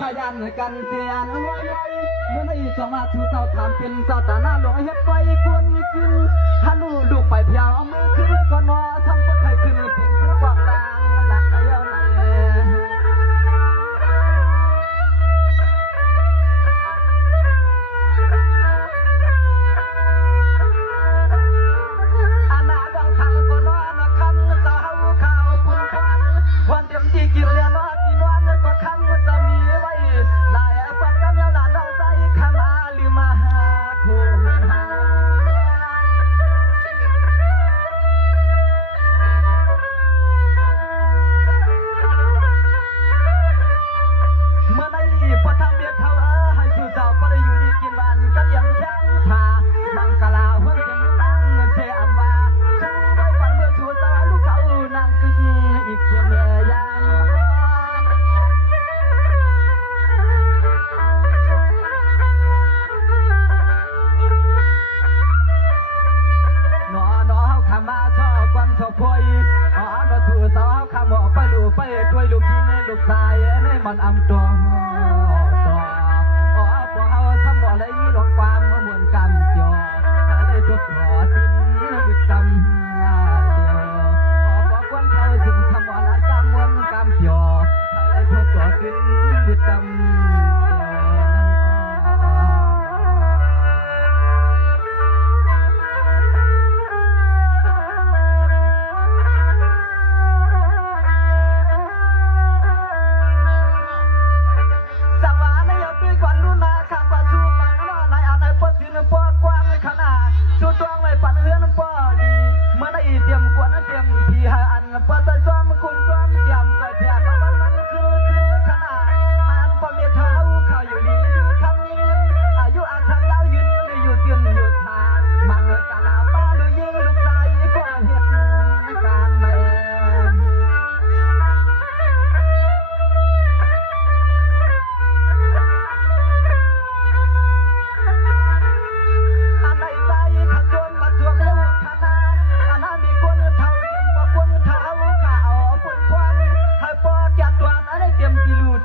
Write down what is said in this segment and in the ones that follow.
ขยันกันเตียนไว้เมื่อนี้จะมาทูเสาถามเป็นเจ้าตาหน้าหลวงเฮ็ดไว้กวนขึ้นฮัลโหลลูกไปเพียวมือขึ้นก็นอทำก็ใครขึ้นสิ่งขึ้นกว่างต่างหลักเดียวในวันเดียวที่กินเลี้ยนอที่นวลก็คำมันจะมีไว้ลายปักกันยาวหลานเราใจคำอาลิมาหาคุณหาเมื่อในพอทำเบียดเท่าให้ผู้เจ้าพอได้อยู่ดีกินวันกันยังแข็งชาบังกะลาหัวเสียงตั้งเชอันว่าชูไว้ฝันเมื่อชูตาลูกเขานั่งกึ่งอีกเพียงเมื่อยามมาชอบควันชอบพวยอ๋อเราถูสาวข้ามอกไปลูกไปด้วยลูกกินลูกชายในมันอำตัวอ๋อพวกเขาทำบ่อะไรมีหลงความมวนกำเจียวได้ทุกขอทิ้งดึกจำเดียวอ๋อพวกควันเขาถึงทำบ่ละกำมวนกำเจียวได้ทุกขอทิ้งดึกจำพวกกว้างขนาดชูตวงไว้ปั่นเรือนปอดีเมื่อได้เตรียมกวนเตรียมที่หาอันปอใจซ้อมคุณซ้อมเตรียมใจเพียงมันคือขนาดมันพอมีเท้าเข้าอยู่ดีคำนี้อายุอายุยาวยืนอยู่เตียนอยู่ทางมังกะลาป้าดูยิงลูกชายก็เหตุการณ์แม่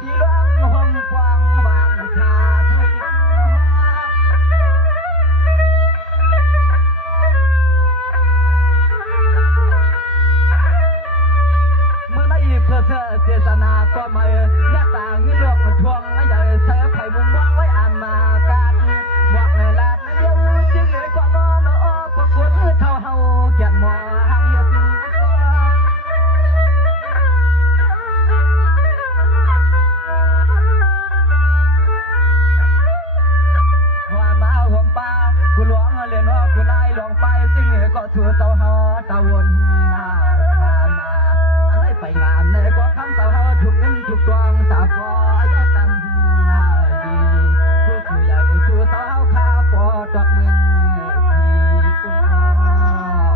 ที่ร้องห่มควางวางชาทุกเมื่อไม่เพื่อเจตนาก็ไม่ยักต่างเรื่องทวงอย่าใช้ไผ่มุมมองไว้อ่านมาการบอกในลาดในเดียวจึงเลยก็นอนพวกคนเท่าเฮาเกียนมองหางเหี้ยกูหลวงเรียนว่ากูไล่ลงไปจึงก็ถือเสาหอตะวันหน้าทามาอะไรไปงานในก็คำเสาหอทุกเงินทุกกองตาพออายุตันหน้าดีกูชื่อใหญ่ชื่อเสาข้าปอดอกมึงพี่คุณคุณ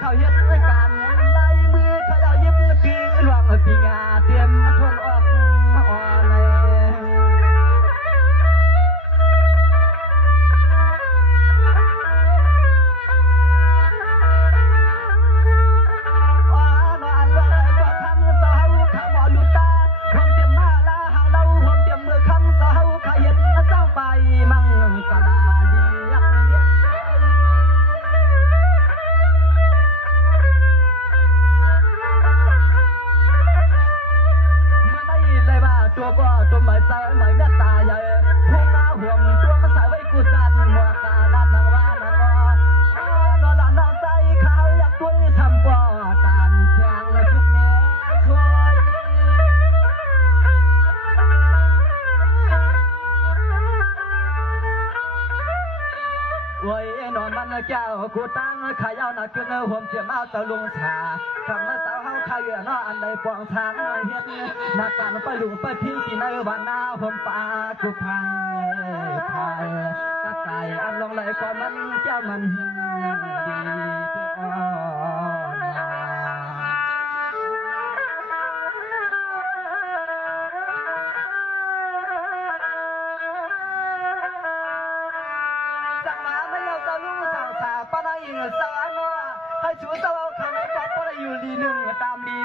เขาเฮ็ดรายการไล่มือเขาเอายิบปีหลวงปีงาเตรียมทนออกเลยอ๋อนอนเลยก็คำเสาข้าบ่ลุตาผมเตรียมมาลาหาเราผมเตรียมมือคำเสาข้าเฮ็ดเจ้าไปมั่งกะลาดีตัวก็ตัวใหม่ใจใหม่หน้าตาใหญ่พุ่งหน้าห่วงตัวมันใส่ไว้กูจัดหมวกกาลาดนางว่านางนอนหลับนอนใจเขาอยากช่วยทำปอตานแช่งทุกแม่ช่วยโว้ยนอนมันแก้วกูตั้งขายาวหนักจนหัวเจียมเอาตะลุงชาทำให้สาวเฮาขายนออันใดปองทางเฮ็ดนักการไปลุงไปทิ้งที่ในบ้านนาผมป่าทุกทางพายกะไก่อันลงไหลก่อนมันแก้วมันดีที่อ่อน สาวน้อให้ชูสาวข้างในก็บ่ได้อยู่ลีหนึ่งตามลี